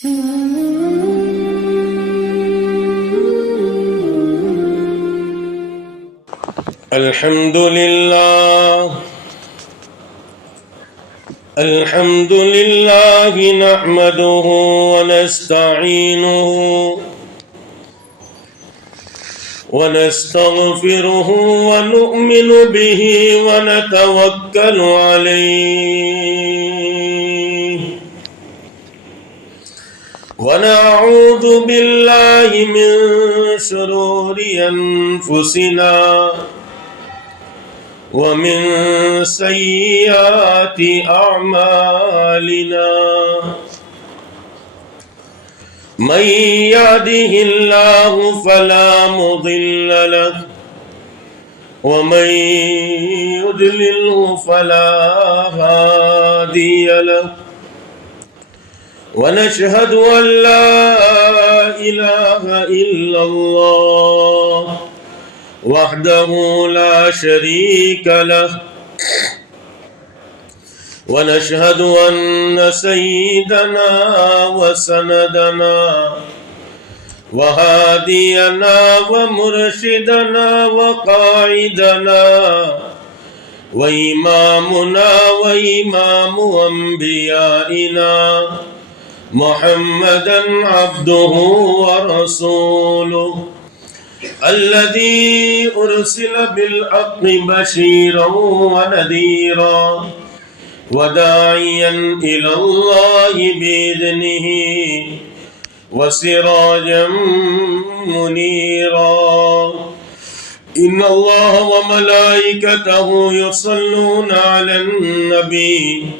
الحمد لله نحمده ونستعينه ونستغفره ونؤمن به ونتوكل عليه ونعوذ بالله من شرور أنفسنا ومن سيئات أعمالنا من يهده الله فلا مضل له ومن يضلله فلا هادي له ونشهد أن لا إله إلا الله وحده لا شريك له ونشهد أن سيدنا وسندنا وهادينا ومرشدنا وقائدنا وإمامنا وإمام أنبيائنا محمدا عبده ورسوله الذي أرسل بالحق بشيرا ونذيرا وداعيا إلى الله بإذنه وسراجا منيرا إن الله وملائكته يصلون على النبي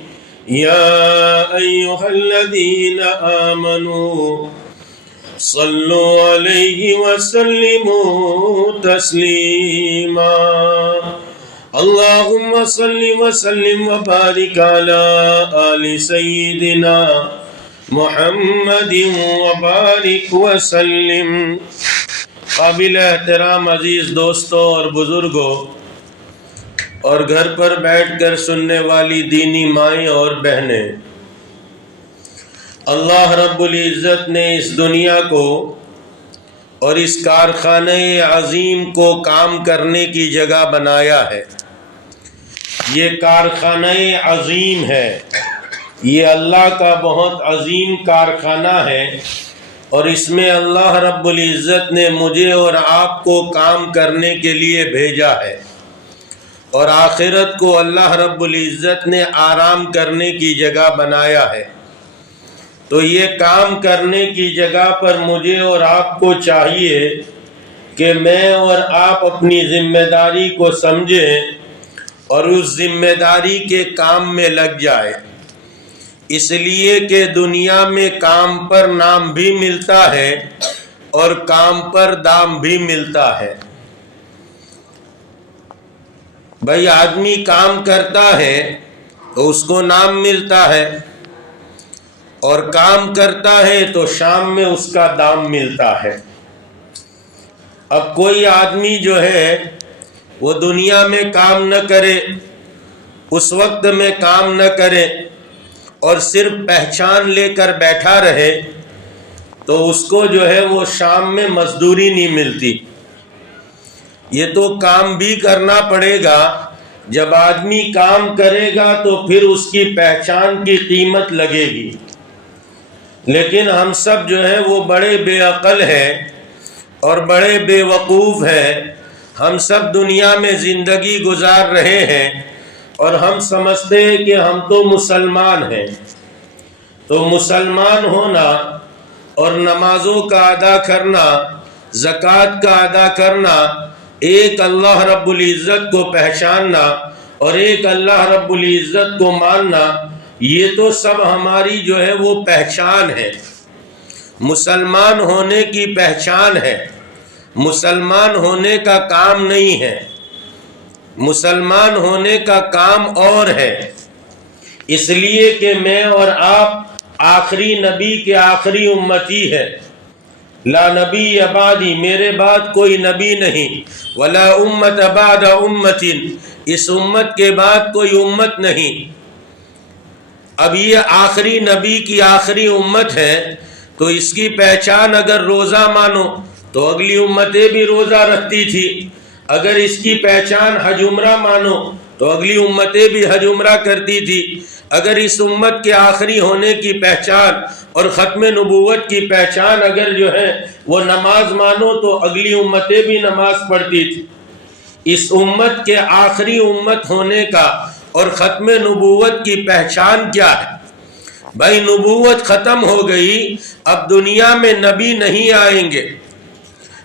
يا أيها الذين آمنوا صلوا عليه وسلموا تسليما اللهم صل وسلم وبارك على آل سيدنا محمد وبارك وسلم۔ قابل احترام عزیز دوستوں اور بزرگوں اور گھر پر بیٹھ کر سننے والی دینی مائیں اور بہنیں، اللہ رب العزت نے اس دنیا کو اور اس کارخانہ عظیم کو کام کرنے کی جگہ بنایا ہے۔ یہ کارخانہ عظیم ہے، یہ اللہ کا بہت عظیم کارخانہ ہے، اور اس میں اللہ رب العزت نے مجھے اور آپ کو کام کرنے کے لیے بھیجا ہے، اور آخرت کو اللہ رب العزت نے آرام کرنے کی جگہ بنایا ہے۔ تو یہ کام کرنے کی جگہ پر مجھے اور آپ کو چاہیے کہ میں اور آپ اپنی ذمہ داری کو سمجھیں اور اس ذمہ داری کے کام میں لگ جائیں، اس لیے کہ دنیا میں کام پر نام بھی ملتا ہے اور کام پر دام بھی ملتا ہے۔ بھائی آدمی کام کرتا ہے تو اس کو نام ملتا ہے، اور کام کرتا ہے تو شام میں اس کا دام ملتا ہے۔ اب کوئی آدمی جو ہے وہ دنیا میں کام نہ کرے، اس وقت میں کام نہ کرے اور صرف پہچان لے کر بیٹھا رہے تو اس کو جو ہے وہ شام میں مزدوری نہیں ملتی۔ یہ تو کام بھی کرنا پڑے گا، جب آدمی کام کرے گا تو پھر اس کی پہچان کی قیمت لگے گی۔ لیکن ہم سب جو ہے وہ بڑے بے عقل ہیں اور بڑے بے وقوف ہیں۔ ہم سب دنیا میں زندگی گزار رہے ہیں اور ہم سمجھتے ہیں کہ ہم تو مسلمان ہیں، تو مسلمان ہونا اور نمازوں کا ادا کرنا، زکوٰۃ کا ادا کرنا، ایک اللہ رب العزت کو پہچاننا اور ایک اللہ رب العزت کو ماننا، یہ تو سب ہماری جو ہے وہ پہچان ہے، مسلمان ہونے کی پہچان ہے۔ مسلمان ہونے کا کام نہیں ہے، مسلمان ہونے کا کام اور ہے۔ اس لیے کہ میں اور آپ آخری نبی کے آخری امتی ہے، لا نبی بعدی، میرے بعد کوئی نبی نہیں، ولا امت بعد امت، اس امت کے بعد کوئی امت نہیں۔ اب یہ آخری نبی کی آخری امت ہے، تو اس کی پہچان اگر روزہ مانو تو اگلی امتیں بھی روزہ رکھتی تھی، اگر اس کی پہچان حج عمرہ مانو تو اگلی امتیں بھی حج عمرہ کرتی تھی، اگر اس امت کے آخری ہونے کی پہچان اور ختم نبوت کی پہچان اگر جو ہے وہ نماز مانو تو اگلی امتیں بھی نماز پڑھتی تھی۔ اس امت کے آخری امت ہونے کا اور ختم نبوت کی پہچان کیا ہے؟ بھائی نبوت ختم ہو گئی، اب دنیا میں نبی نہیں آئیں گے،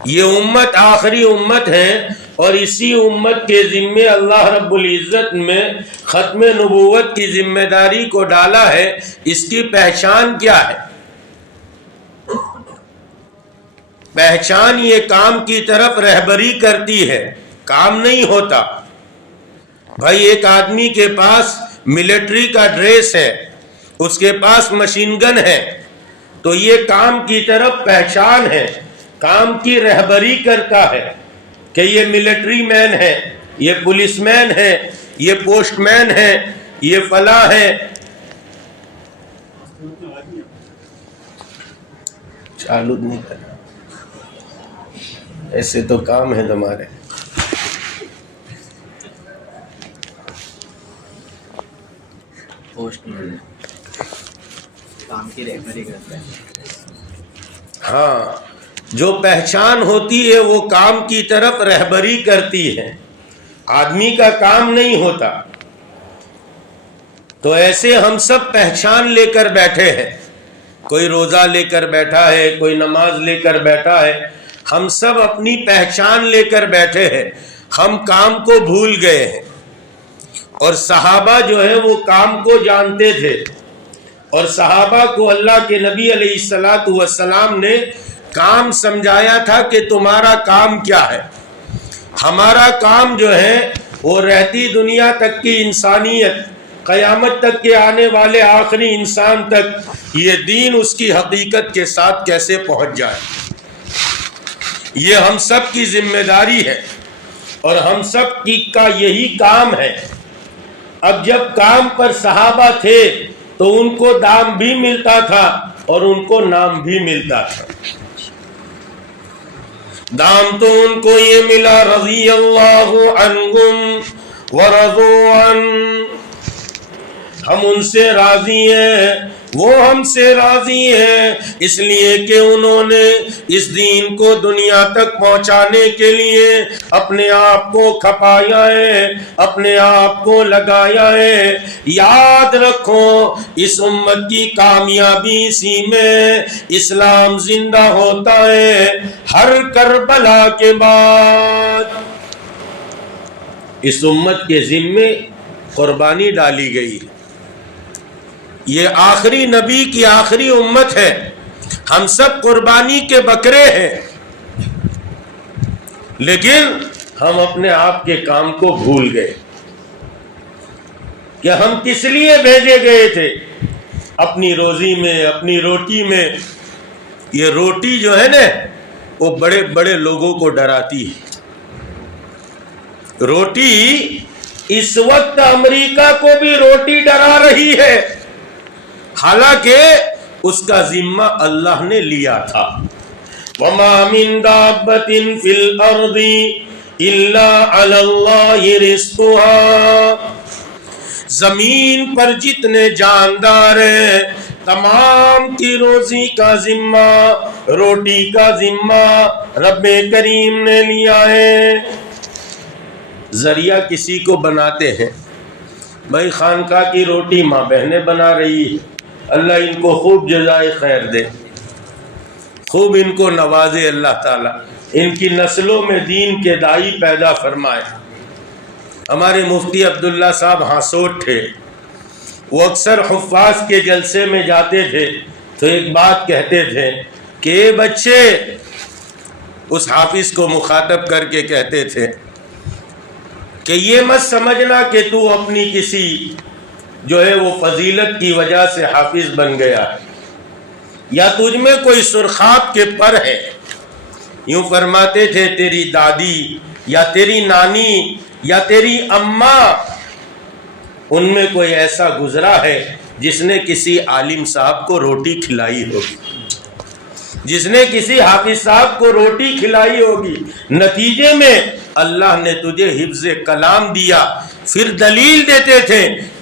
یہ امت آخری امت ہے، اور اسی امت کے ذمے اللہ رب العزت میں ختم نبوت کی ذمہ داری کو ڈالا ہے۔ اس کی پہچان کیا ہے؟ پہچان یہ کام کی طرف رہبری کرتی ہے، کام نہیں ہوتا۔ بھائی ایک آدمی کے پاس ملٹری کا ڈریس ہے، اس کے پاس مشین گن ہے، تو یہ کام کی طرف پہچان ہے، کام کی رہبری کرتا ہے کہ یہ ملٹری مین ہے، یہ پولیس مین ہے، یہ پوسٹ مین ہے، یہ فلاں ہے۔ چالو نہیں کرنا، ایسے تو کام ہے تمہارے۔ کام کی رہبری کرتا ہے۔ ہاں، جو پہچان ہوتی ہے وہ کام کی طرف رہبری کرتی ہے، آدمی کا کام نہیں ہوتا۔ تو ایسے ہم سب پہچان لے کر بیٹھے ہیں، کوئی روزہ لے کر بیٹھا ہے، کوئی نماز لے کر بیٹھا ہے، ہم سب اپنی پہچان لے کر بیٹھے ہیں، ہم کام کو بھول گئے ہیں۔ اور صحابہ جو ہے وہ کام کو جانتے تھے، اور صحابہ کو اللہ کے نبی علیہ الصلاۃ والسلام نے کام سمجھایا تھا کہ تمہارا کام کیا ہے۔ ہمارا کام جو ہے وہ رہتی دنیا تک کی انسانیت، قیامت تک کے آنے والے آخری انسان تک یہ دین اس کی حقیقت کے ساتھ کیسے پہنچ جائے، یہ ہم سب کی ذمہ داری ہے، اور ہم سب کی کا یہی کام ہے۔ اب جب کام پر صحابہ تھے تو ان کو دام بھی ملتا تھا اور ان کو نام بھی ملتا تھا۔ دام تو ان کو یہ ملا رضی اللہ عنہم ورضوا عنہ، ہم ان سے راضی ہیں، وہ ہم سے راضی ہیں، اس لیے کہ انہوں نے اس دین کو دنیا تک پہنچانے کے لیے اپنے آپ کو کھپایا ہے، اپنے آپ کو لگایا ہے۔ یاد رکھو اس امت کی کامیابی اسی میں اسلام زندہ ہوتا ہے۔ ہر کربلا کے بعد اس امت کے ذمے قربانی ڈالی گئی، یہ آخری نبی کی آخری امت ہے، ہم سب قربانی کے بکرے ہیں، لیکن ہم اپنے آپ کے کام کو بھول گئے کہ ہم کس لیے بھیجے گئے تھے۔ اپنی روزی میں، اپنی روٹی میں، یہ روٹی جو ہے نا وہ بڑے بڑے لوگوں کو ڈراتی ہے۔ روٹی اس وقت امریکہ کو بھی روٹی ڈرا رہی ہے، حالانکہ اس کا ذمہ اللہ نے لیا تھا۔ وَمَا مِن دَابَّةٍ فِي الْأَرْضِ إِلَّا عَلَى اللَّهِ رِزْقُهَا، زمین پر جتنے جاندار ہیں تمام کی روزی کا ذمہ، روٹی کا ذمہ رب کریم نے لیا ہے۔ ذریعہ کسی کو بناتے ہیں، بھائی خانقاہ کی روٹی ماں بہنیں بنا رہی ہے، اللہ ان کو خوب جزائے خیر دے، خوب ان کو نوازے اللہ تعالیٰ، ان کی نسلوں میں دین کے دائی پیدا فرمائے۔ ہمارے مفتی عبداللہ صاحب ہاسوٹ تھے، وہ اکثر حفاظ کے جلسے میں جاتے تھے تو ایک بات کہتے تھے کہ اے بچے، اس حافظ کو مخاطب کر کے کہتے تھے کہ یہ مت سمجھنا کہ تو اپنی کسی جو ہے وہ فضیلت کی وجہ سے حافظ بن گیا ہے یا تجھ میں کوئی سرخاب کے پر ہے۔ یوں فرماتے تھے تیری دادی یا تیری نانی یا تیری اماں، ان میں کوئی ایسا گزرا ہے جس نے کسی عالم صاحب کو روٹی کھلائی ہوگی۔ جس نے کسی حافظ صاحب کو روٹی کھلائی ہوگی، نتیجے میں اللہ نے تجھے حفظ کلام دیا، پھر دلیل دیتے تھے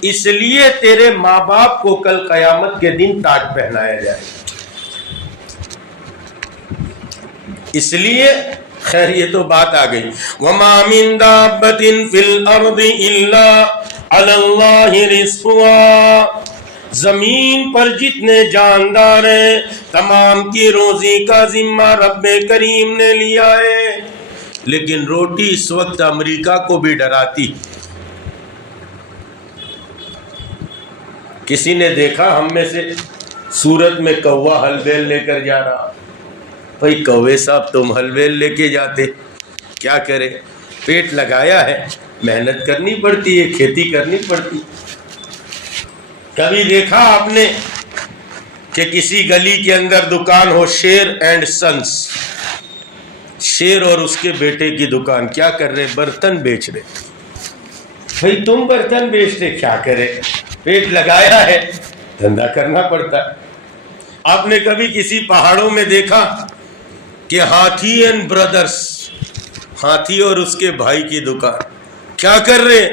اس لیے تیرے ماں باپ کو کل قیامت کے دن تاج پہنایا جائے، اس لیے خیر یہ تو بات آ گئی۔ وَمَا مِن دَابَّةٍ فِي الْأَرْضِ إِلَّا عَلَى اللَّهِ رِزْقُهَا، زمین پر جتنے جاندار ہیں تمام کی روزی کا ذمہ رب کریم نے لیا ہے، لیکن روٹی اس وقت امریکہ کو بھی ڈراتی۔ کسی نے دیکھا ہم میں سے سورت میں کوا ہل بیل لے کر جا رہا؟ بھائی کوے صاحب تم ہل بیل لے کے جاتے، کیا کرے، پیٹ لگایا ہے، محنت کرنی پڑتی ہے، کھیتی کرنی پڑتی۔ کبھی دیکھا آپ نے کہ کسی گلی کے اندر دکان ہو شیر اینڈ سنس، شیر اور اس کے بیٹے کی دکان، کیا کر رہے، برتن بیچ رہے۔ بھائی تم برتن بیچتے، کیا کرے، پیٹ لگایا ہے، دھندا کرنا پڑتا ہے۔ آپ نے کبھی کسی پہاڑوں میں دیکھا کہ ہاتھی اینڈ بردرس، ہاتھی اور اس کے بھائی کی دکان، کیا کر رہے،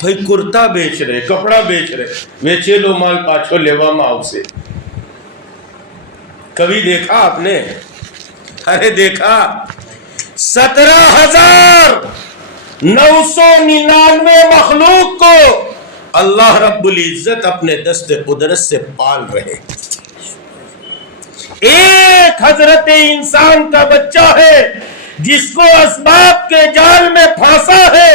بھائی کرتا بیچ رہے، کپڑا بیچ رہے، بیچے لو مال پاچھو لیوا ماؤ سے۔ کبھی دیکھا آپ نے؟ ارے دیکھا 17,999 مخلوق کو اللہ رب العزت اپنے دست قدرت سے پال رہے۔ ایک حضرت انسان کا بچہ ہے جس کو اسباب کے جال میں پھانسا ہے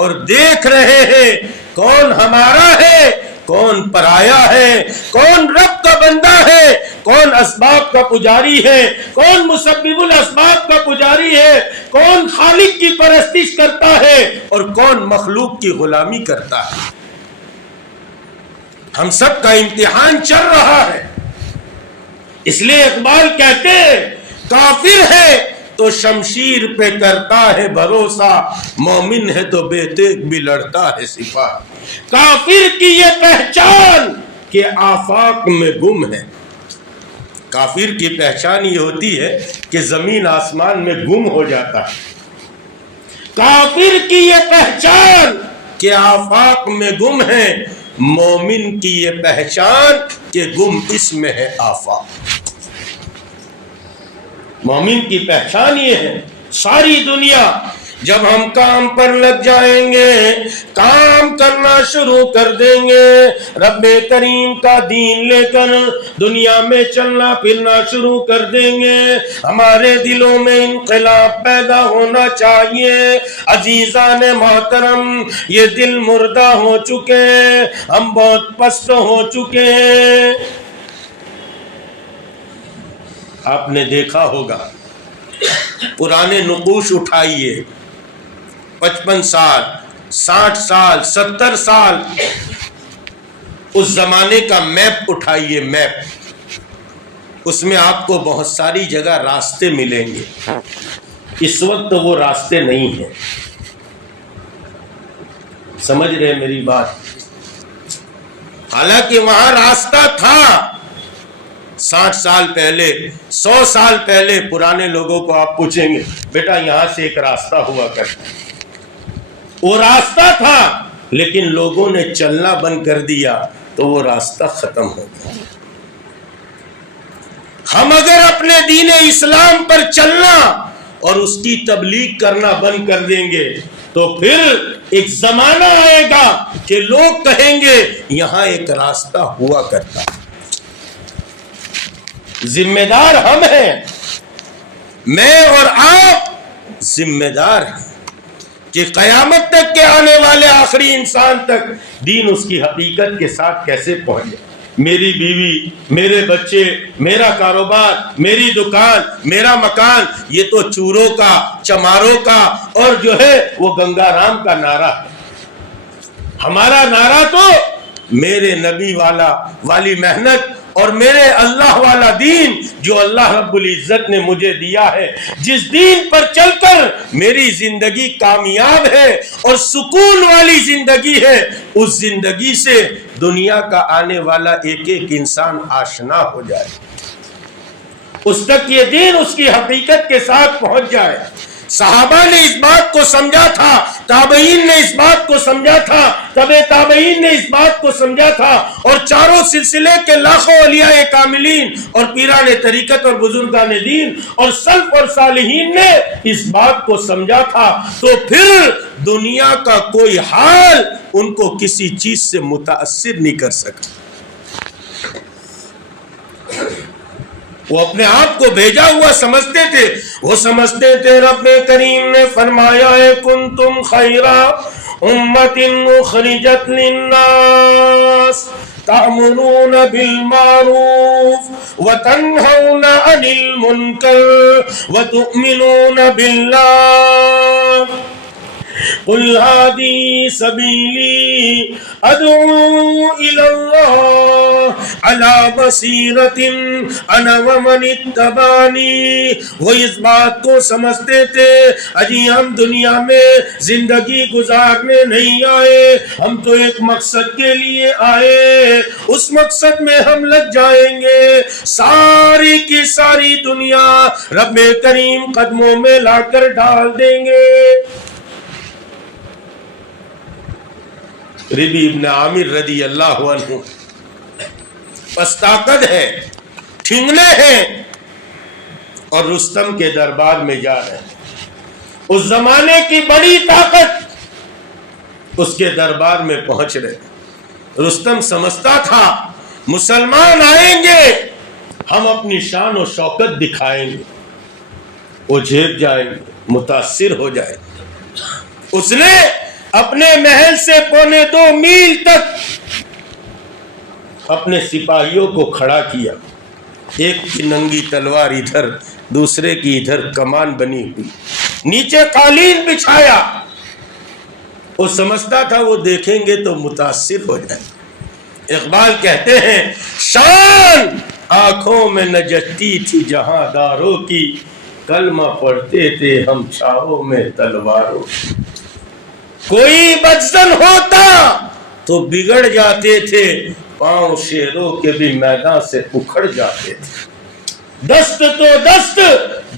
اور دیکھ رہے ہیں کون ہمارا ہے کون پرایا ہے، کون رب کا بندہ ہے کون اسباب کا پجاری ہے، کون مسبب الاسباب کا پجاری ہے، کون خالق کی پرستش کرتا ہے اور کون مخلوق کی غلامی کرتا ہے۔ ہم سب کا امتحان چل رہا ہے، اس لیے اقبال کہتے ہیں کافر ہے تو شمشیر پہ کرتا ہے بھروسہ، مومن ہے تو بے تیغ بھی لڑتا ہے سپاہ۔ کافر کی یہ پہچان کہ آفاق میں گم ہے، کافر کی پہچان یہ ہوتی ہے کہ زمین آسمان میں گم ہو جاتا ہے۔ کافر کی یہ پہچان کہ آفاق میں گم ہے، مومن کی یہ پہچان کہ گم اس میں ہے آفاق۔ مومن کی پہچان یہ ہے، ساری دنیا جب ہم کام پر لگ جائیں گے، کام کرنا شروع کر دیں گے، رب کریم کا دین لے کر دنیا میں چلنا پھرنا شروع کر دیں گے، ہمارے دلوں میں انقلاب پیدا ہونا چاہیے۔ عزیزان محترم، یہ دل مردہ ہو چکے، ہم بہت پست ہو چکے۔ آپ نے دیکھا ہوگا پرانے نقوش اٹھائیے، 55 سال 60 سال 70 سال اس زمانے کا میپ اٹھائیے، میپ، اس میں آپ کو بہت ساری جگہ راستے ملیں گے۔ اس وقت وہ راستے نہیں ہیں، سمجھ رہے میری بات؟ حالانکہ وہاں راستہ تھا 60 سال پہلے 100 سال پہلے۔ پرانے لوگوں کو آپ پوچھیں گے بیٹا یہاں سے ایک راستہ ہوا کرتا، وہ راستہ تھا لیکن لوگوں نے چلنا بند کر دیا تو وہ راستہ ختم ہو گیا۔ ہم اگر اپنے دین اسلام پر چلنا اور اس کی تبلیغ کرنا بند کر دیں گے تو پھر ایک زمانہ آئے گا کہ لوگ کہیں گے یہاں ایک راستہ ہوا کرتا۔ ذمہ دار ہم ہیں، میں اور آپ ذمہ دار ہیں کہ قیامت تک کے آنے والے آخری انسان تک دین اس کی حقیقت کے ساتھ کیسے پہنچے۔ میری بیوی، میرے بچے، میرا کاروبار، میری دکان، میرا مکان، یہ تو چوروں کا، چماروں کا اور جو ہے وہ گنگا رام کا نعرہ ہے۔ ہمارا نعرہ تو میرے نبی والی محنت اور میرے اللہ والا دین جو اللہ رب العزت نے مجھے دیا ہے، جس دین پر چل کر میری زندگی کامیاب ہے اور سکون والی زندگی ہے، اس زندگی سے دنیا کا آنے والا ایک ایک انسان آشنا ہو جائے، اس تک یہ دین اس کی حقیقت کے ساتھ پہنچ جائے۔ صحابہ نے اس بات کو سمجھا تھا، تابعین نے اس بات کو سمجھا تھا، تبع تابعین نے اس بات کو سمجھا تھا، اور چاروں سلسلے کے لاکھوں اولیاء کاملین اور پیران طریقت اور بزرگان دین اور سلف اور صالحین نے اس بات کو سمجھا تھا، تو پھر دنیا کا کوئی حال ان کو کسی چیز سے متاثر نہیں کر سکتا۔ وہ اپنے آپ کو بھیجا ہوا سمجھتے تھے، وہ سمجھتے تھے رب کریم نے فرمایا ہے کنتم خیرا امت اخرجت للناس تأمرون بالمعروف وتنہون عن المنکر وتؤمنون باللہ قل هذه سبيلي ادعو الى الله على بصيرة انا ومن اتبعني۔ وہ اس بات کو سمجھتے تھے اجی ہم دنیا میں زندگی گزارنے نہیں آئے، ہم تو ایک مقصد کے لیے آئے، اس مقصد میں ہم لگ جائیں گے، ساری کی ساری دنیا رب کریم قدموں میں لا کر ڈال دیں گے۔ ربی ابن عامر رضی اللہ عنہ پس طاقت ہے، ٹھنگنے ہیں، اور رستم کے دربار میں جا رہے ہیں۔ اس زمانے کی بڑی طاقت اس کے دربار میں پہنچ رہے۔ رستم سمجھتا تھا مسلمان آئیں گے، ہم اپنی شان و شوکت دکھائیں گے، وہ جھیپ جائیں گے، متاثر ہو جائیں گے۔ اس نے اپنے محل سے 2.25 میل تک اپنے سپاہیوں کو کھڑا کیا، ایک کی ننگی تلوار ادھر، دوسرے کی ادھر کمان بنی ہوئی، نیچے قالین بچھایا۔ وہ سمجھتا تھا وہ دیکھیں گے تو متاثر ہو جائیں۔ اقبال کہتے ہیں شان آنکھوں میں نجتی تھی جہاں داروں کی، کلمہ پڑھتے تھے ہم چھاؤں میں تلواروں۔ کوئی بدزن ہوتا تو بگڑ جاتے تھے، پاؤں شیروں کے بھی میدان سے اکھڑ جاتے تھے۔ دست تو دست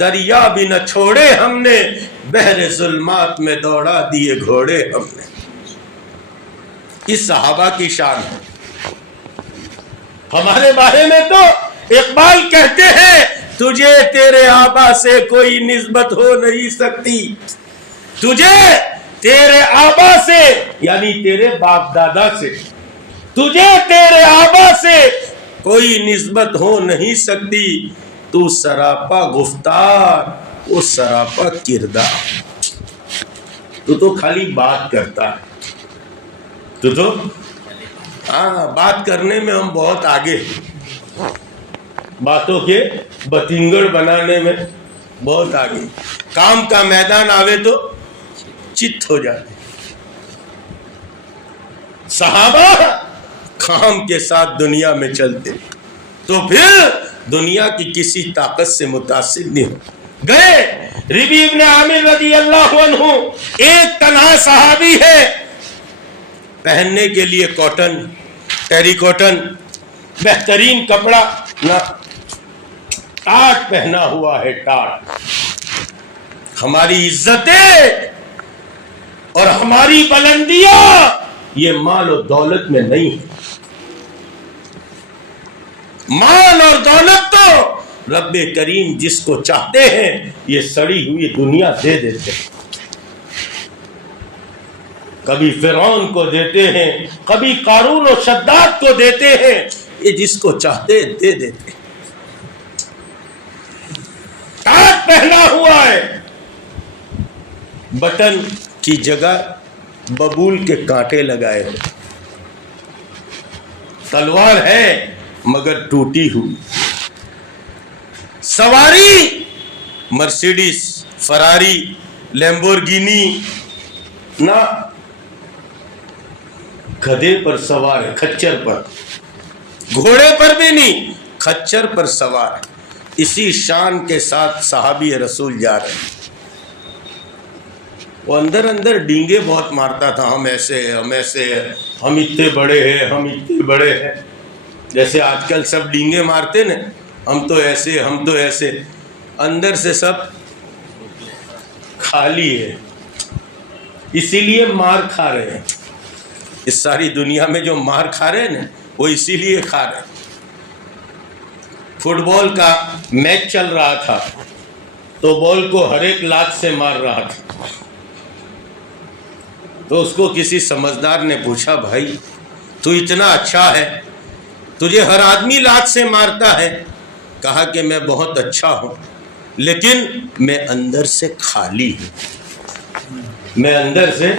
دریا بھی نہ چھوڑے ہم نے، بحر ظلمات میں دوڑا دیے گھوڑے ہم نے۔ اس صحابہ کی شان ہے۔ ہمارے بارے میں تو اقبال کہتے ہیں تجھے تیرے آبا سے کوئی نسبت ہو نہیں سکتی، تجھے تیرے آبا سے یعنی تیرے باپ دادا سے، تجھے تیرے آبا سے کوئی نسبت ہو نہیں سکتی، تو سراپا گفتار وہ سراپا کردار۔ تو خالی بات کرتا ہے، تو بات کرنے میں ہم بہت آگے، باتوں کے بتنگڑ بنانے میں بہت آگے، کام کا میدان آوے تو چت ہو جاتے۔ صحابہ کام کے ساتھ دنیا میں چلتے، تو پھر دنیا کی کسی طاقت سے متاثر نہیں ہو گئے۔ ربی ابن عامر رضی اللہ عنہ ایک تنہا صحابی ہے، پہننے کے لیے کاٹن، ٹیری کاٹن، بہترین کپڑا نہ، ٹاٹ پہنا ہوا ہے، ٹاٹ۔ ہماری عزتیں اور ہماری بلندیاں یہ مال و دولت میں نہیں ہے۔ مال اور دولت تو رب کریم جس کو چاہتے ہیں یہ سڑی ہوئی دنیا دے دیتے ہیں، کبھی فرعون کو دیتے ہیں، کبھی قارون و شداد کو دیتے ہیں، یہ جس کو چاہتے دے دیتے ہیں۔ ٹاٹ پہنا ہوا ہے، بٹن کی جگہ ببول کے کانٹے لگائے ہیں، تلوار ہے مگر ٹوٹی ہوئی، سواری مرسیڈیز، فراری، لیمبورگینی نہ، گدھے پر سوار ہے، کھچر پر، گھوڑے پر بھی نہیں، کھچر پر سوار ہے۔ اسی شان کے ساتھ صحابی رسول جا رہے ہیں۔ وہ اندر اندر ڈینگے بہت مارتا تھا، ہم ایسے ہیں، ہم ایسے ہیں، ہم اتنے بڑے ہیں، ہم اتنے بڑے ہیں، جیسے آج کل سب ڈینگے مارتے نا، ہم تو ایسے اندر سے سب خالی ہے، اسی لیے مار کھا رہے ہیں۔ اس ساری دنیا میں جو مار کھا رہے ہیں نا، وہ اسی لیے کھا رہے ہیں۔ فٹ بال کا میچ چل رہا تھا تو بال کو ہر ایک لات سے مار رہا تھا، تو اس کو کسی سمجھدار نے پوچھا، بھائی تو اتنا اچھا ہے، تجھے ہر آدمی لات سے مارتا ہے؟ کہا کہ میں بہت اچھا ہوں، لیکن میں اندر سے خالی ہوں، میں اندر سے،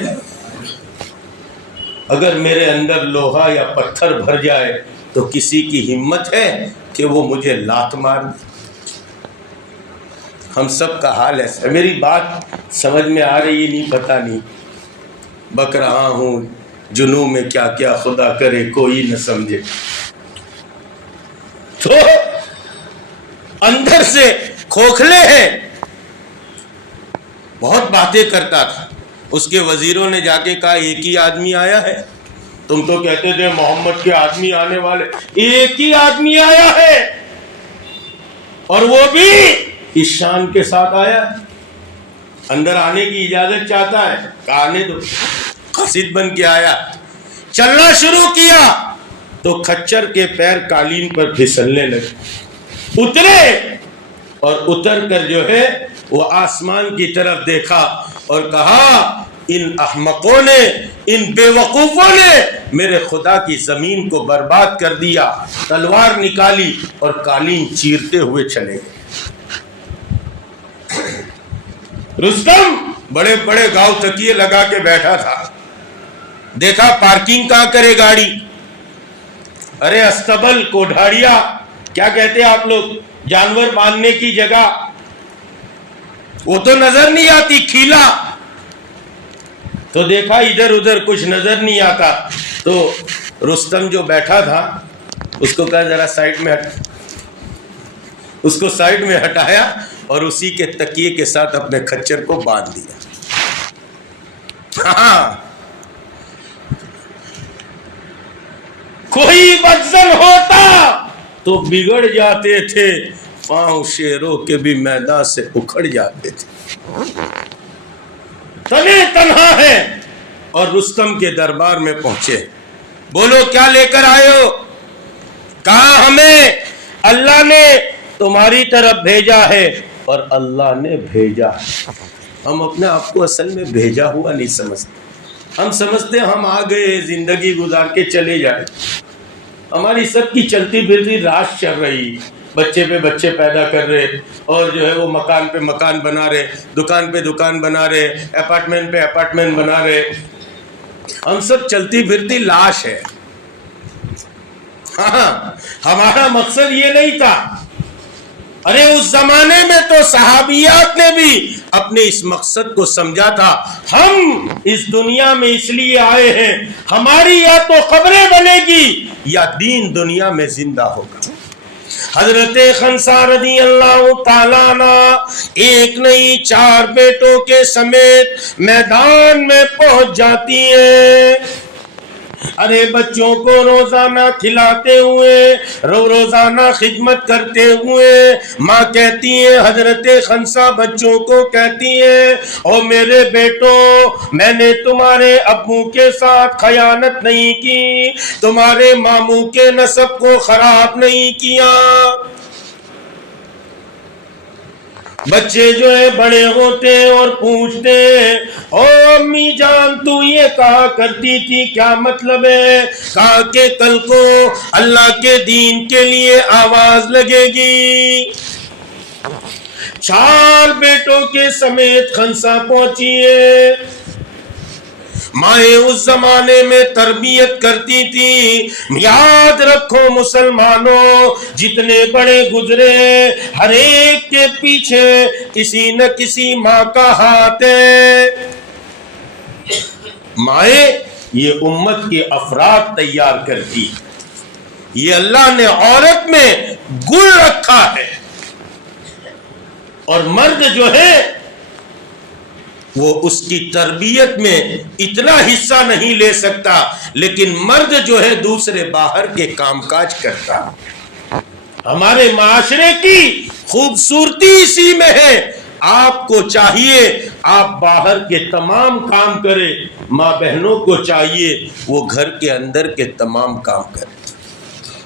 اگر میرے اندر لوہا یا پتھر بھر جائے تو کسی کی ہمت ہے کہ وہ مجھے لات مار دے؟ ہم سب کا حال ایسا ہے۔ میری بات سمجھ میں آ رہی ہے نہیں، پتہ نہیں، بک رہا ہوں جنوں میں کیا کیا، خدا کرے کوئی نہ سمجھے۔ تو اندر سے کھوکھلے ہیں۔ بہت باتیں کرتا تھا، اس کے وزیروں نے جا کے کہا ایک ہی آدمی آیا ہے، تم تو کہتے تھے محمد کے آدمی آنے والے، ایک ہی آدمی آیا ہے اور وہ بھی اس شان کے ساتھ آیا، اندر آنے کی اجازت چاہتا ہے، کہا آنے دو۔ قاصد بن کے آیا، چلنا شروع کیا تو کھچر کے پیر قالین پر پھسلنے لگے، اترے اور اتر کر جو ہے وہ آسمان کی طرف دیکھا اور کہا ان احمقوں نے، ان بے وقوفوں نے میرے خدا کی زمین کو برباد کر دیا۔ تلوار نکالی اور قالین چیرتے ہوئے چلے گئے۔ رستم بڑے بڑے گاؤں تکیے لگا کے بیٹھا تھا، دیکھا پارکنگ کہاں کرے گاڑی، ارے استبل کوٹھاڑیا، کیا کہتے ہیں آپ لوگ، جانور باندھنے کی جگہ، وہ تو نظر نہیں آتی، کھیلا۔ تو دیکھا ادھر ادھر کچھ نظر نہیں آتا، تو رستم جو بیٹھا تھا اس کو کہا ذرا سائڈ میں ہٹ، اس کو سائڈ میں ہٹایا اور اسی کے تکیے کے ساتھ اپنے کھچر کو باندھ دیا۔ ہاں، کوئی بدزن ہوتا تو بگڑ جاتے تھے، پاؤں شیروں کے بھی میدان سے اکھڑ جاتے تھے۔ تنے تنہا ہے اور رستم کے دربار میں پہنچے، بولو کیا لے کر آئے ہو؟ کہا ہمیں اللہ نے تمہاری طرف بھیجا ہے، اور اللہ نے بھیجا۔ ہم اپنے آپ کو اصل میں بھیجا ہوا نہیں سمجھتے، ہم سمجھتے ہم آ گئے زندگی گزار کے چلے جائیں۔ ہماری سب کی چلتی پھرتی راش چل رہی، بچے پہ بچے پیدا کر رہے، اور جو ہے وہ مکان پہ مکان بنا رہے، دکان پہ دکان بنا رہے، اپارٹمنٹ پہ اپارٹمنٹ بنا رہے، ہم سب چلتی پھرتی لاش ہے۔ ہاں، ہمارا مقصد یہ نہیں تھا۔ ارے اس زمانے میں تو صحابیات نے بھی اپنے اس مقصد کو سمجھا تھا، ہم اس دنیا میں اس لیے آئے ہیں، ہماری یا تو قبریں بنے گی یا دین دنیا میں زندہ ہوگا۔ حضرت خنسا رضی اللہ تعالیٰ عنہ ایک نہیں 4 بیٹوں کے سمیت میدان میں پہنچ جاتی ہیں۔ ارے بچوں کو روزانہ کھلاتے ہوئے، روزانہ خدمت کرتے ہوئے، ماں کہتی ہے، حضرت خنسا بچوں کو کہتی ہے، او میرے بیٹوں، میں نے تمہارے ابو کے ساتھ خیانت نہیں کی، تمہارے ماموں کے نسب کو خراب نہیں کیا۔ بچے جو ہے بڑے ہوتے ہیں اور پوچھتے ہیں، او امی جان تو یہ کہا کرتی تھی کیا مطلب ہے؟ کہا کہ کل کو اللہ کے دین کے لیے آواز لگے گی۔ 4 بیٹوں کے سمیت خنسا پہنچی ہے۔ مائیں اس زمانے میں تربیت کرتی تھی، یاد رکھو مسلمانوں، جتنے بڑے گزرے ہر ایک کے پیچھے کسی نہ کسی ماں کا ہاتھ ہے۔ مائیں یہ امت کے افراد تیار کرتی، یہ اللہ نے عورت میں گل رکھا ہے، اور مرد جو ہے وہ اس کی تربیت میں اتنا حصہ نہیں لے سکتا، لیکن مرد جو ہے دوسرے باہر کے کام کاج کرتا۔ ہمارے معاشرے کی خوبصورتی اسی میں ہے. آپ کو چاہیے آپ باہر کے تمام کام کریں، ماں بہنوں کو چاہیے وہ گھر کے اندر کے تمام کام کریں.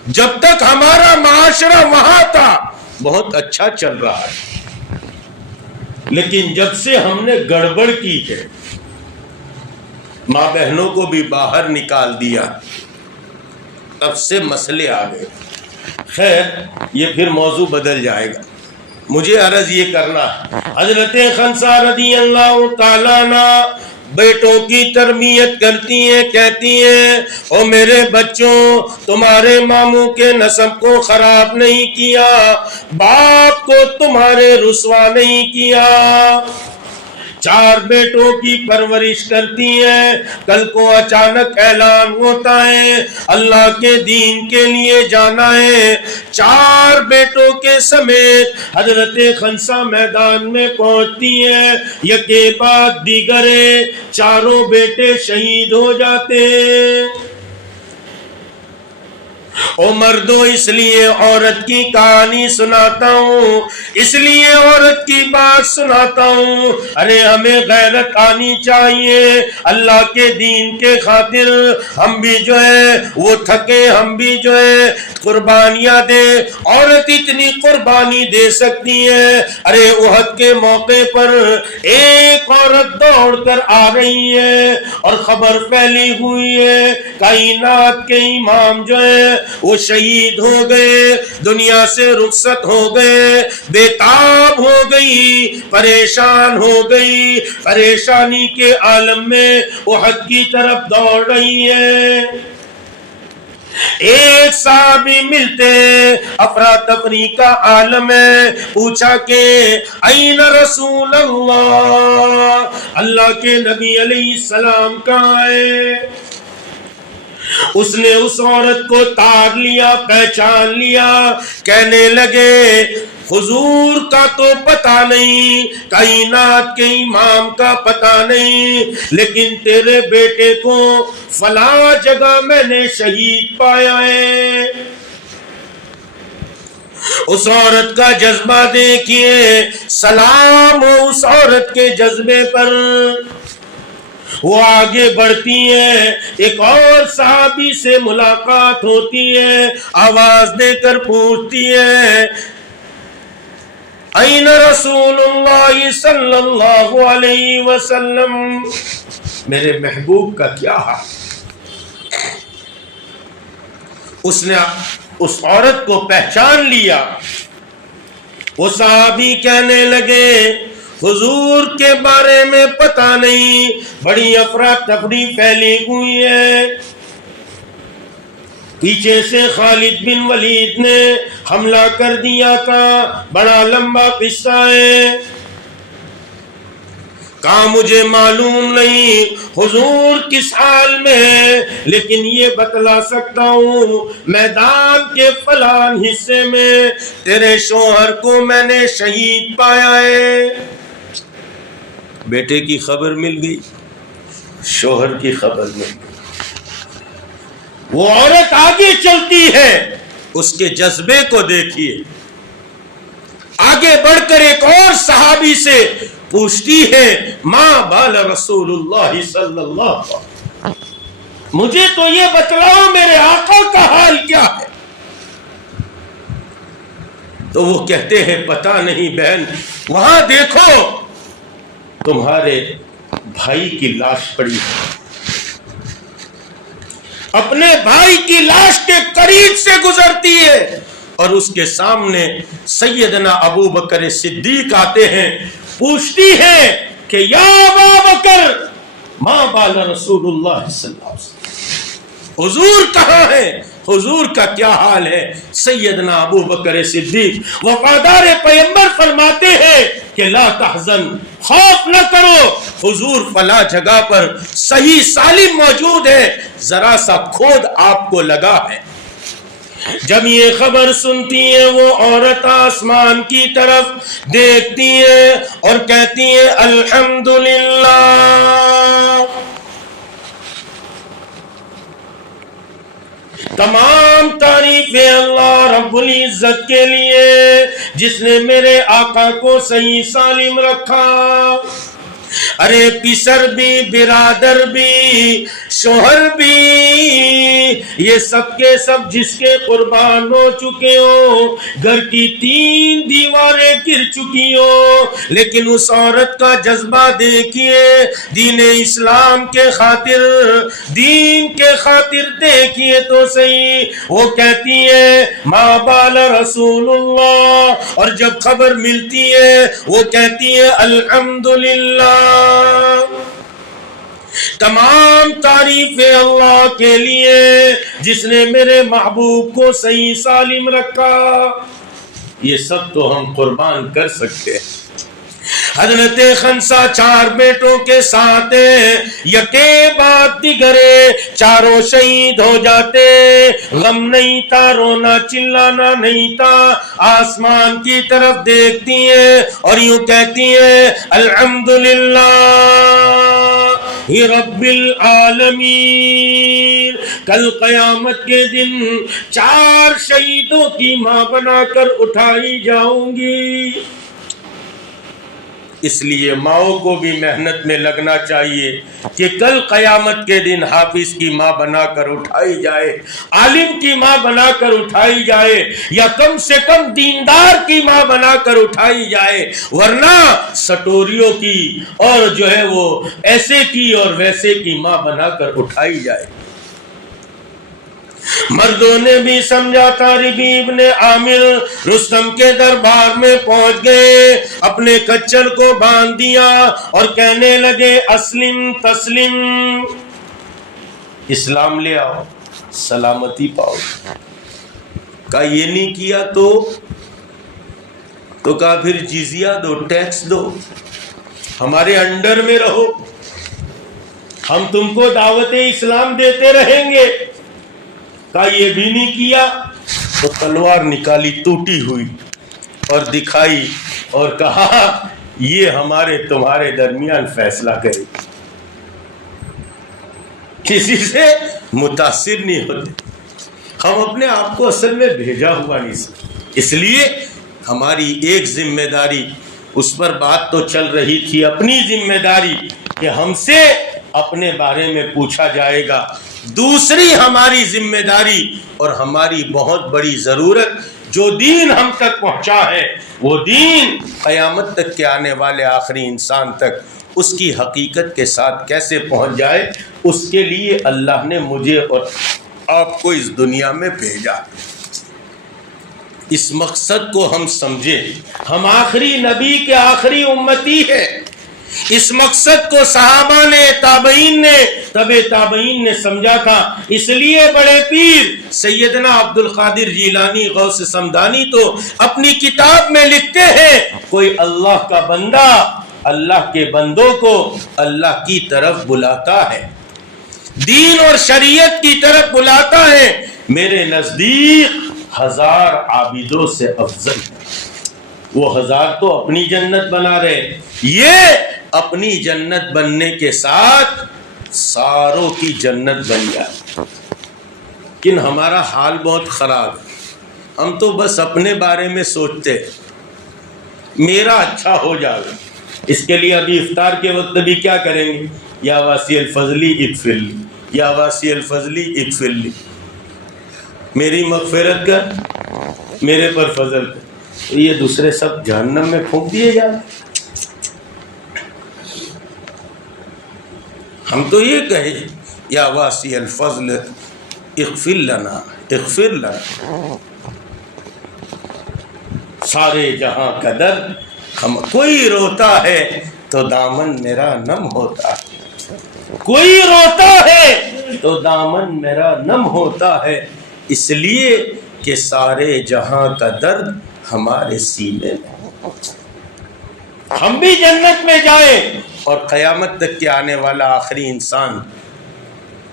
جب تک ہمارا معاشرہ وہاں تھا بہت اچھا چل رہا ہے، لیکن جب سے ہم نے گڑبڑ کی ہے، ماں بہنوں کو بھی باہر نکال دیا، تب سے مسئلے آ گئے. خیر یہ پھر موضوع بدل جائے گا. مجھے عرض یہ کرنا ہے، حضرت خنسا رضی اللہ تعالیٰ عنہ بیٹوں کی تربیت کرتی ہیں، کہتی ہیں او میرے بچوں، تمہارے ماموں کے نسب کو خراب نہیں کیا، باپ کو تمہارے رسوا نہیں کیا. 4 بیٹوں کی پرورش کرتی ہیں. کل کو اچانک اعلان ہوتا ہے اللہ کے دین کے لیے جانا ہے. 4 بیٹوں کے سمیت حضرت خنسا میدان میں پہنچتی ہیں. یکے بعد دیگرے 4 بیٹے شہید ہو جاتے ہیں. او مردوں، اس لیے عورت کی کہانی سناتا ہوں، اس لیے عورت کی بات سناتا ہوں. ارے ہمیں غیرت آنی چاہیے اللہ کے دین کے خاطر. ہم بھی جو ہے وہ تھکے، ہم بھی جو ہے قربانیاں دے. عورت اتنی قربانی دے سکتی ہے. ارے احد کے موقع پر ایک عورت دوڑ کر آ رہی ہے اور خبر پھیلی ہوئی ہے کائنات کے امام جو ہے وہ شہید ہو گئے، دنیا سے رخصت ہو گئے. بےتاب ہو گئی، پریشان ہو گئی، پریشانی کے عالم میں احد کی طرف دوڑ رہی ہے. ایک صحابی ملتے، افراتفری کا عالم ہے. پوچھا کہ این رسول اللہ، اللہ کے نبی علیہ السلام کہاں ہے؟ اس نے اس عورت کو تار لیا، پہچان لیا. کہنے لگے حضور کا تو پتہ نہیں، کائنات کے امام کا پتہ نہیں، لیکن تیرے بیٹے کو فلاں جگہ میں نے شہید پایا ہے. اس عورت کا جذبہ دیکھیے، سلام ہو اس عورت کے جذبے پر. وہ آگے بڑھتی ہیں، ایک اور صحابی سے ملاقات ہوتی ہے، آواز دے کر پوچھتی ہے این رسول اللہ صلی اللہ علیہ وسلم، میرے محبوب کا کیا حال؟ اس نے اس عورت کو پہچان لیا. وہ صحابی کہنے لگے حضور کے بارے میں پتہ نہیں، بڑی افراتفری پھیلی ہوئی ہے. پیچھے سے خالد بن ولید نے حملہ کر دیا تھا، بڑا لمبا قصہ ہے. کہا مجھے معلوم نہیں حضور کس حال میں ہے، لیکن یہ بتلا سکتا ہوں میدان کے فلان حصے میں تیرے شوہر کو میں نے شہید پایا ہے. بیٹے کی خبر مل گئی، شوہر کی خبر مل گئی. وہ عورت آگے چلتی ہے، اس کے جذبے کو دیکھیے. آگے بڑھ کر ایک اور صحابی سے پوچھتی ہے ماں بال رسول اللہ صلی اللہ علیہ وسلم، مجھے تو یہ بتلاؤ میرے آقا کا حال کیا ہے. تو وہ کہتے ہیں پتہ نہیں بہن، وہاں دیکھو تمہارے بھائی کی لاش پڑی ہے. اپنے بھائی کی لاش کے قریب سے گزرتی ہے اور اس کے سامنے سیدنا ابو بکر صدیق آتے ہیں. پوچھتی ہے کہ یا ابا بکر ما بال رسول اللہ صلی اللہ علیہ وسلم، حضور کہاں ہے، حضور کا کیا حال ہے. سیدنا ابو بکر صدیق وفادار پیغمبر فرماتے ہیں کہ لا تحزن، خوف نہ کرو، حضور فلاں جگہ پر صحیح سالم موجود ہے، ذرا سا کھود آپ کو لگا ہے. جب یہ خبر سنتی ہے وہ عورت آسمان کی طرف دیکھتی ہے اور کہتی ہے الحمدللہ. تمام تعریفیں اللہ رب العزت کے لیے جس نے میرے آقا کو صحیح سالم رکھا. ارے پسر بھی، برادر بھی، شوہر بھی، یہ سب کے سب جس کے قربان ہو چکے ہو، گھر کی 3 دیواریں گر چکی ہو، لیکن اس عورت کا جذبہ دیکھیے، دین اسلام کے خاطر، دین کے خاطر دیکھیے تو صحیح. وہ کہتی ہے ما بال رسول اللہ، اور جب خبر ملتی ہے وہ کہتی ہے الحمدللہ. تمام تعریفیں اللہ کے لیے جس نے میرے محبوب کو صحیح سالم رکھا. یہ سب تو ہم قربان کر سکتے ہیں. حضرت خنسا 4 بیٹوں کے ساتھ یکے بعد دیگرے چاروں شہید ہو جاتے. غم نہیں تھا، رونا چلانا نہیں تھا. آسمان کی طرف دیکھتی ہیں اور یوں کہتی ہیں الحمدللہ رب العالمین. کل قیامت کے دن 4 شہیدوں کی ماں بنا کر اٹھائی جاؤں گی. اس لیے ماؤں کو بھی محنت میں لگنا چاہیے کہ کل قیامت کے دن حافظ کی ماں بنا کر اٹھائی جائے، عالم کی ماں بنا کر اٹھائی جائے، یا کم سے کم دیندار کی ماں بنا کر اٹھائی جائے، ورنہ سٹوریوں کی اور جو ہے وہ ایسے کی اور ویسے کی ماں بنا کر اٹھائی جائے. مردوں نے بھی سمجھا تھا. ربیع ابن عامر رستم کے دربار میں پہنچ گئے، اپنے کچر کو باندھ دیا اور کہنے لگے اسلم تسلم، اسلام لے آؤ سلامتی پاؤ. کہا یہ نہیں کیا تو کہا پھر جزیہ دو، ٹیکس دو، ہمارے انڈر میں رہو، ہم تم کو دعوت اسلام دیتے رہیں گے. کہا یہ بھی نہیں کیا تو تلوار نکالی ٹوٹی ہوئی اور دکھائی اور کہا یہ ہمارے تمہارے درمیان فیصلہ کرے. کسی سے متاثر نہیں ہوتے. ہم اپنے آپ کو اصل میں بھیجا ہوا نہیں سکتے. اس لیے ہماری ایک ذمہ داری، اس پر بات تو چل رہی تھی، اپنی ذمہ داری کہ ہم سے اپنے بارے میں پوچھا جائے گا. دوسری ہماری ذمہ داری اور ہماری بہت بڑی ضرورت، جو دین ہم تک پہنچا ہے وہ دین قیامت تک کے آنے والے آخری انسان تک اس کی حقیقت کے ساتھ کیسے پہنچ جائے، اس کے لیے اللہ نے مجھے اور آپ کو اس دنیا میں بھیجا. اس مقصد کو ہم سمجھیں. ہم آخری نبی کے آخری امتی ہیں. اس مقصد کو صحابہ نے، تابعین نے، تبع تابعین نے سمجھا تھا. اس لیے بڑے پیر سیدنا عبد القادر جیلانی غوث سمدانی تو اپنی کتاب میں لکھتے ہیں کوئی اللہ کا بندہ اللہ کے بندوں کو اللہ کی طرف بلاتا ہے، دین اور شریعت کی طرف بلاتا ہے، میرے نزدیک 1000 عابدوں سے افضل ہے. وہ 1000 تو اپنی جنت بنا رہے، یہ اپنی جنت بننے کے ساتھ ساروں کی جنت بن جائے. لیکن ہمارا حال بہت خراب ہے. ہم تو بس اپنے بارے میں سوچتے میرا اچھا ہو جائے. اس کے لیے ابھی افطار کے وقت بھی کیا کریں گے؟ یا واسی الفضلی اغفر لی، یا واسی الفضلی اغفر لی، میری مغفرت کر، میرے پر فضل کر. یہ دوسرے سب جہنم میں پھونک دیے جائیں. ہم تو یہ کہیں یا واسی الفضل اغفر لنا، اغفر لنا. سارے جہاں کا درد ہم، کوئی روتا ہے تو دامن میرا نم ہوتا ہے، کوئی روتا ہے تو دامن میرا نم ہوتا ہے. اس لیے کہ سارے جہاں کا درد ہمارے سینے میں. ہم بھی جنت میں جائیں اور قیامت تک کے آنے والا آخری انسان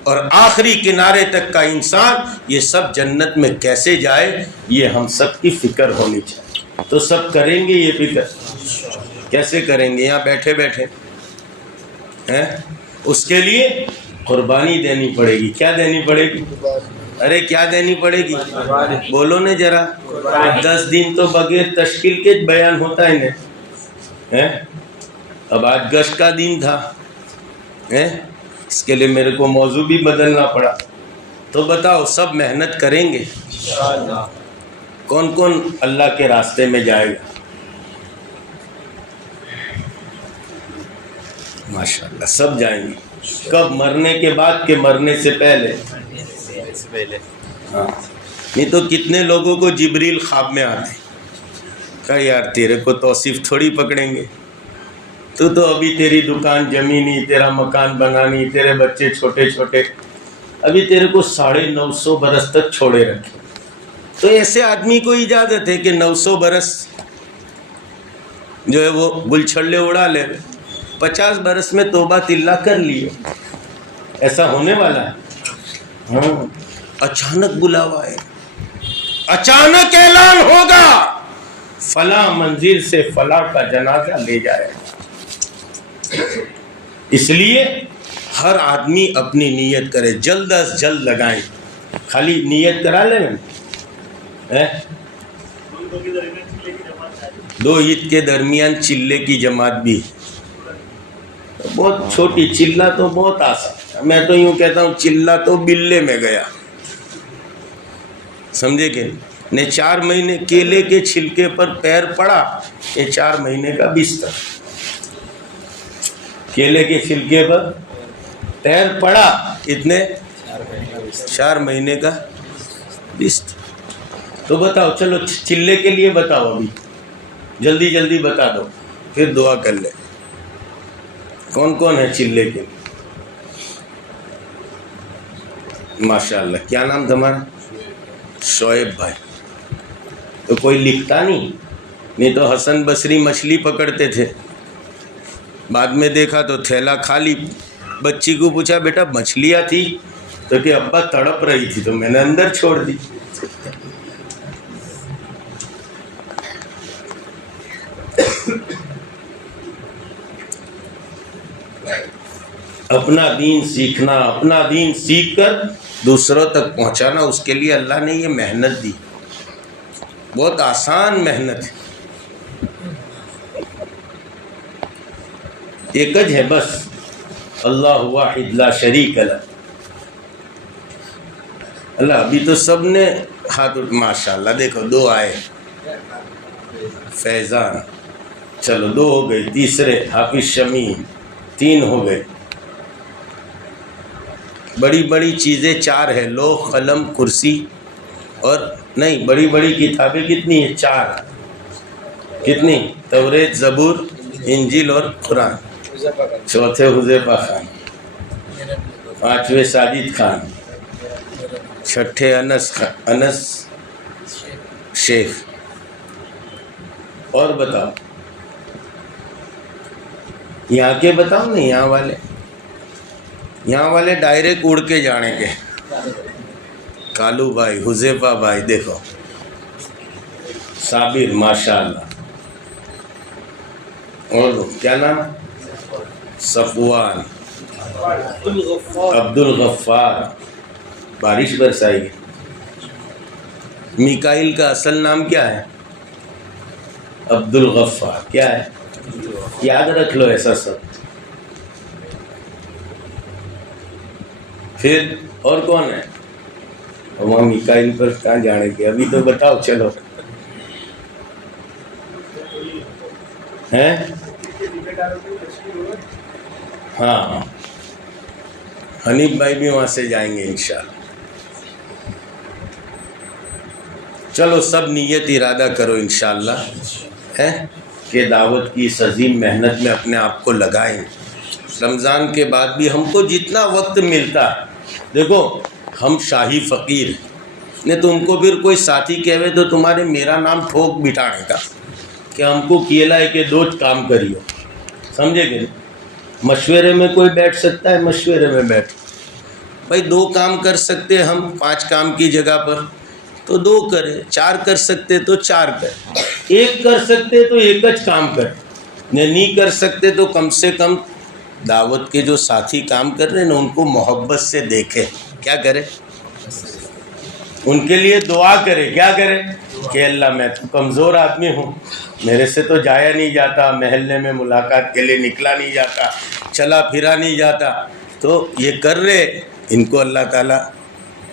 اور آخری کنارے تک کا انسان، یہ سب جنت میں کیسے جائے، یہ ہم سب کی فکر ہونی چاہیے. تو سب کریں گے یہ فکر؟ کیسے کریں گے؟ یہاں بیٹھے بیٹھے ہیں. اس کے لیے قربانی دینی پڑے گی. کیا دینی پڑے گی؟ ارے کیا دینی پڑے گی؟ بولو نا ذرا. 10 دن تو بغیر تشکیل کے بیان ہوتا ہے نا. اب آج گشت کا دن تھا، اس کے لیے میرے کو موضوع بھی بدلنا پڑا. تو بتاؤ سب محنت کریں گے؟ کون کون اللہ کے راستے میں جائے گا؟ ماشاءاللہ سب جائیں گے. کب؟ مرنے کے بعد کہ مرنے سے پہلے؟ ہاں. نہیں تو کتنے لوگوں کو جبریل خواب میں آتے کہا یار تیرے کو توصیف تھوڑی پکڑیں گے، تو ابھی تیری دکان جمی نہیں، تیرا مکان بنا نہیں، تیرے بچے چھوٹے چھوٹے، ابھی تیرے کو 950 برس تک چھوڑے رکھے. تو ایسے آدمی کو اجازت ہے کہ 900 برس جو ہے وہ گل چھڑے اڑا لے، 50 برس میں توبہ تلہ کر لیے. ایسا ہونے والا ہے. ہاں اچانک بلاوا ہے، اچانک اعلان ہوگا فلاں منزل سے فلاں کا جنازہ لے جائے. اس لیے ہر آدمی اپنی نیت کرے، جلد از جلد لگائیں. خالی نیت کرا لیں. 2 عید کے درمیان چلے کی جماعت بھی بہت چھوٹی، چلہ تو بہت آسان. میں تو یوں کہتا ہوں چلہ تو بلے میں گیا، سمجھے کہ نہیں؟ 4 مہینے کیلے کے چھلکے پر پیر پڑا، یہ 4 مہینے کا بستر. کیلے کے چھلکے پر پیر پڑا، اتنے 4 مہینے کا بستر. تو بتاؤ، چلو چلے کے لیے بتاؤ، ابھی جلدی جلدی بتا دو، پھر دعا کر لے. کون کون ہے چلے کے لیے؟ ماشاءاللہ. کیا نام تمہارا؟ شعیب بھائی. تو کوئی لکھتا نہیں تو حسن بصری مچھلی پکڑتے تھے، بعد میں دیکھا تو تھیلا خالی. بچی کو پوچھا بیٹا مچھلیاں تھی؟ تو کہ ابا تڑپ رہی تھی تو میں نے اندر چھوڑ دی. اپنا دین سیکھنا، اپنا دین سیکھ کر دوسروں تک پہنچانا، اس کے لیے اللہ نے یہ محنت دی. بہت آسان محنت ہے. ایک ہی ہے بس، اللہ واحد لا شریک لہ. اللہ ابھی تو سب نے ہاتھ ماشاءاللہ دیکھو 2 آئے. فیضان، چلو 2 ہو گئے. تیسرے حافظ شمیم، 3 ہو گئے. بڑی بڑی چیزیں 4 ہے، لوح قلم کرسی، اور نہیں بڑی بڑی کتابیں کتنی ہیں؟ 4. کتنی؟ توریت، زبور، انجیل اور قرآن. 4تھے حذیفہ خان، 5ویں ساجد خان، 6ٹھے انس شیخ. اور بتاؤ یہاں کے بتاؤ نا. یہاں والے ڈائریکٹ اڑ کے جانے کے. کالو بھائی، حذیفہ بھائی، دیکھو صابر ماشاءاللہ. اور کیا نام؟ صفوان، عبد الغفار. بارش برسائے گی. میکائیل کا اصل نام کیا ہے؟ عبد الغفار. کیا ہے؟ یاد رکھ لو ایسا سب. پھر اور کون ہے؟ وہاں میکائیل پر کہاں جانے کے؟ ابھی تو بتاؤ. چلو ہیں؟ ہاں حنیف بھائی بھی وہاں سے جائیں گے انشاءاللہ. چلو سب نیت ارادہ کرو انشاءاللہ کہ دعوت کی اس عظیم محنت میں اپنے آپ کو لگائیں. رمضان کے بعد بھی ہم کو جتنا وقت ملتا ہے، دیکھو ہم شاہی فقیر ہیں، نہیں تو ان کو پھر کوئی ساتھی کہوے تو تمہارے میرا نام ٹھوک بٹھانے کا کہ ہم کو کیلا ہے کہ 2 کام کریو. سمجھے کہ مشورے میں کوئی بیٹھ سکتا ہے؟ مشورے میں بیٹھ بھائی 2 کام کر سکتے ہم 5 کام کی جگہ پر تو 2 کرے، 4 کر سکتے تو 4 کرے، 1 کر سکتے تو 1 کام کرے. نہیں کر سکتے تو کم سے کم دعوت کے جو ساتھی کام کر رہے ہیں نا ان کو محبت سے دیکھے. کیا کرے؟ ان کے لیے دعا کرے. کیا کرے کہ اللہ میں تو کمزور آدمی ہوں, میرے سے تو جایا نہیں جاتا, محلے میں ملاقات کے لیے نکلا نہیں جاتا, چلا پھرا نہیں جاتا, تو یہ کر رہے, ان کو اللہ تعالیٰ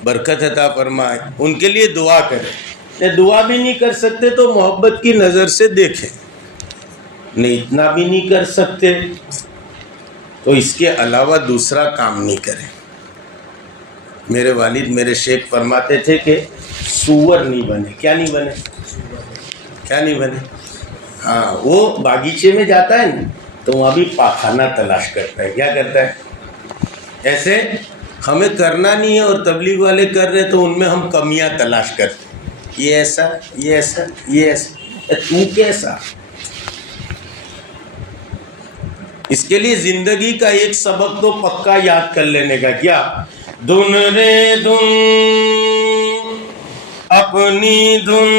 برکت عطا فرمائے. ان کے لیے دعا کرے. یہ دعا بھی نہیں کر سکتے تو محبت کی نظر سے دیکھیں. نہیں اتنا بھی نہیں کر سکتے تو اس کے علاوہ دوسرا کام نہیں کریں. میرے والد میرے شیخ فرماتے تھے کہ سور نہیں بنے. کیا نہیں بنے؟ کیا نہیں بنے؟ ہاں, وہ باغیچے میں جاتا ہے نا تو وہاں بھی پاخانہ تلاش کرتا ہے. کیا کرتا ہے؟ ایسے ہمیں کرنا نہیں ہے اور تبلیغ والے کر رہے تو ان میں ہم کمیاں تلاش کرتے ہیں. یہ ایسا, یہ ایسا, یہ ایسا, تو کیسا؟ اس کے لیے زندگی کا ایک سبق تو پکا یاد کر لینے کا. کیا؟ دھن رے دھن اپنی دھن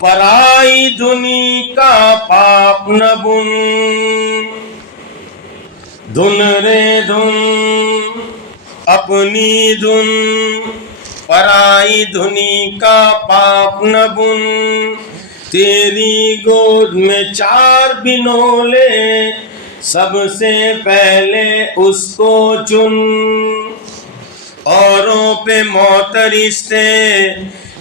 پرائی دھنی کا پاپ نہ بن. دھن رے دھن اپنی دھن پرائی دھنی کا پاپ نہ بن. تیری گود میں 4 بنولے سب سے پہلے اس کو چن. اوروں پہ معترض تھے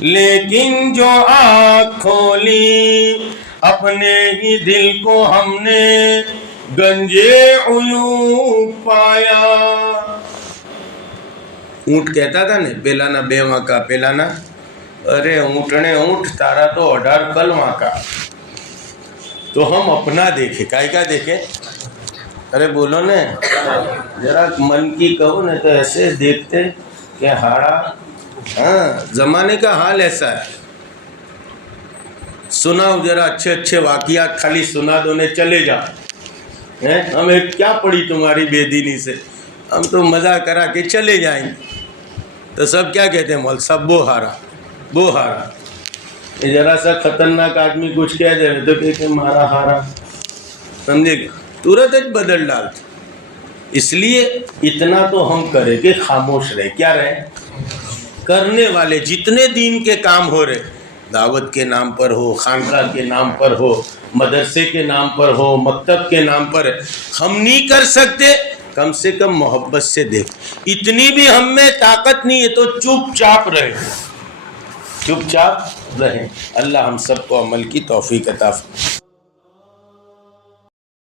لیکن جو آنکھ کھولی اپنے ہی دل کو ہم نے گنجے عیوب پایا. اونٹ کہتا تھا نا پلانا بے وہاں کا پلانا. ارے اونٹنے اونٹ تارا تو 18 کل وہاں کا. تو ہم اپنا دیکھیں. کائے کا دیکھیں؟ ارے بولو نا ذرا من کی کہو نا تو ایسے دیکھتے کہ ہاڑا. ہاں زمانے کا حال ایسا ہے. سناؤ ذرا اچھے اچھے واقعات, خالی سنا دو نے چلے جا. ہمیں کیا پڑی تمہاری بے دینی سے, ہم تو مزہ کرا کے چلے جائیں. تو سب کیا کہتے ہیں؟ مول سب وہ ہارا وہ ہارا. یہ ذرا سا خطرناک آدمی کچھ کہہ دے تو کہتے مارا ہارا. سمجھے گا؟ تورت بدل ڈالتے. اس لیے اتنا تو ہم کریں کہ خاموش رہے. کیا رہے؟ کرنے والے جتنے دین کے کام ہو رہے, دعوت کے نام پر ہو, خانقاہ کے نام پر ہو, مدرسے کے نام پر ہو, مکتب کے نام پر, ہم نہیں کر سکتے کم سے کم محبت سے دیکھ. اتنی بھی ہم میں طاقت نہیں ہے تو چپ چاپ رہے. چپ چاپ رہیں. اللہ ہم سب کو عمل کی توفیق عطا فرمائے.